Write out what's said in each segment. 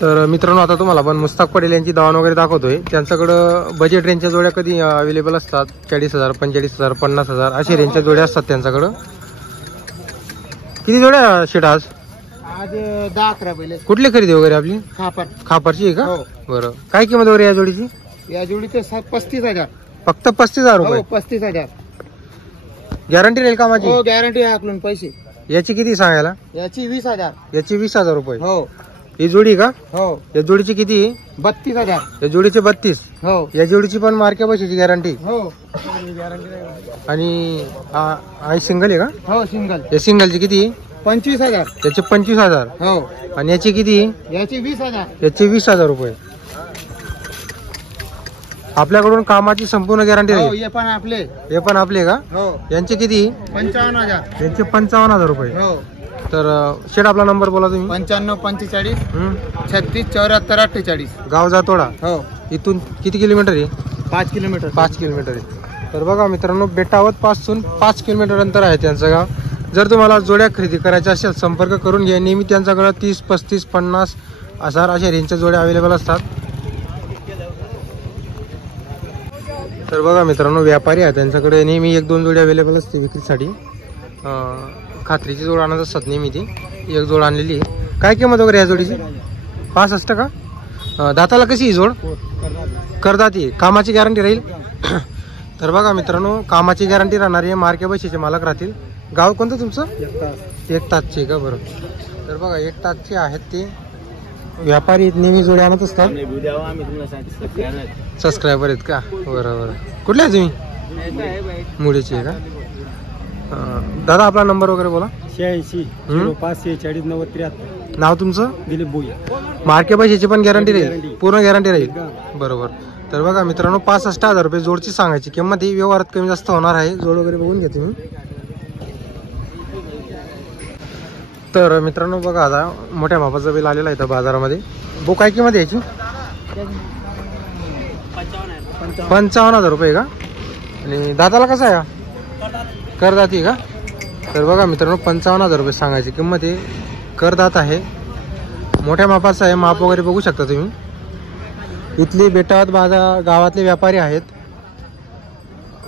तर मित्रांनो आता तुम्हाला आपण मुस्ताक पटेल यांची दावण वगैरे दाखवतोय। त्यांच्याकडं बजेट रेंजच्या जोड्या कधी अवेलेबल असतात 40,000, 45,000, 50,000 अशा रेंजच्या जोड्या असतात त्यांच्याकडं। किती जोड्या शेट आज 10-11 बैल। कुठली खरेदी वगैरे आपली? खापरची आहे का? बरं, काय किंमत वगैरे या जोडीची? या जोडीचे 35,000। फक्त 35,000 रुपये? 35,000 गॅरंटी राहील का माझी? हो गॅरंटी आहे आपलं पैसे। याची किती सांगायला? याची 20,000। याची 20,000 रुपये? हो। ही जोडी का? हो। या जोडीची किती? 32,000। या जोडीचे 32? हो। या जोडीची पण मार्के पैशाची गॅरंटी? हो। आणि आई सिंगल आहे का? हो सिंगल। या सिंगलची किती? 25,000। याचे 25,000? हो। आणि याची किती? याची 20,000। याचे 20,000 रुपये। आपल्याकडून कामाची संपूर्ण गॅरंटी हो राहील? हे पण आपले। हे पण आपले का? हो। यांचे किती? 55,000। यांचे 55,000 रुपये? हो। तर शेट आपला नंबर बोला तुम्ही। 95 45 36 74 48। गाव जातोडा? हो। इथून किती किलोमीटर आहे? 5 किलोमीटर। 5 किलोमीटर आहे। तर बघा मित्रांनो, बेटावत पासून 5 किलोमीटर अंतर आहे त्यांचं गाव। जर तुम्हाला जोड्या खरेदी करायच्या असेल संपर्क करून घ्या। नेहमी त्यांच्याकडे 30, 35, 50,000 अशा रेंजच्या जोड्या अवेलेबल असतात। तर बघा मित्रांनो, व्यापारी आहे त्यांच्याकडे नेहमी 1-2 जोडी अवेलेबल असते विक्रीसाठी। खात्रीची जोड आणत असतात नेहमी, ती एक जोड आणलेली आहे। काय किंमत वगैरे या जोडीची? 65 का? दाताला कशी ही जोड? करदाती? कामाची गॅरंटी राहील? तर बघा मित्रांनो, कामाची गॅरंटी राहणार आहे। मार्के बशीचे मालक राहतील। गाव कोणतं तुमचं? एक तासचे का? बरं, तर बघा एक तासचे आहेत ते व्यापारी, नेहमी जोडे आणत असतात। सबस्क्रायबर आहेत का? बरोबर। कुठले आहे तुम्ही? मुळेचे आहे का? दादा आपला नंबर वगैरे बोला। 86 05 46 90 73। नाव तुमचं? दिलीप भोई। मार्के पैशाची पण गॅरंटी राहील? पूर्ण गॅरंटी राहील? बरोबर। तर बघा मित्रांनो, 65,000 रुपये जोडची सांगायची किंमत ही। व्यवहारात कमी जास्त होणार आहे। जोड वगैरे बघून घ्या तुम्ही। तर मित्रांनो बघा, आता मोठ्या मापाचा बैल आलेला आहे बाजारामध्ये। बो काय किंमत यायची? 55,000 रुपये का? आणि दाताला कसा आहे? करदाती का? तर बघा मित्रांनो, 55,000 रुपये सांगायची किंमत आहे। करदात आहे, मोठ्या मापाचा आहे। माप वगैरे बघू शकता तुम्ही। इथले बेटावत बाजार गावातले व्यापारी आहेत।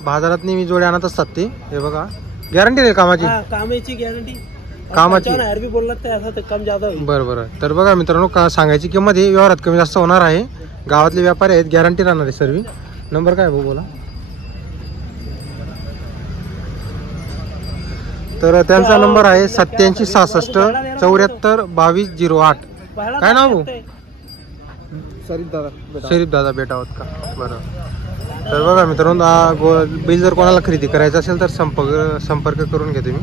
बाजारात नेहमी जोडे आणत असतात ते। हे बघा, गॅरंटी आहे कामाची? कामाची गॅरंटी। कामाची बरं बरं। तर बघा मित्रांनो, सांगायची किंमत ही। व्यवहारात कमी जास्त होणार आहे। गावातले व्यापारी आहेत, गॅरंटी राहणार आहे सर्व। नंबर काय भाऊ बोला? तर त्यांचा नंबर आहे 87 66 74 22 08। काय नाव भाऊ? शरीफ दादा बेटावत का? बरं। तर बघा मित्रांनो, बैल जर कोणाला खरेदी करायचा असेल तर संपर्क करून घ्या तुम्ही।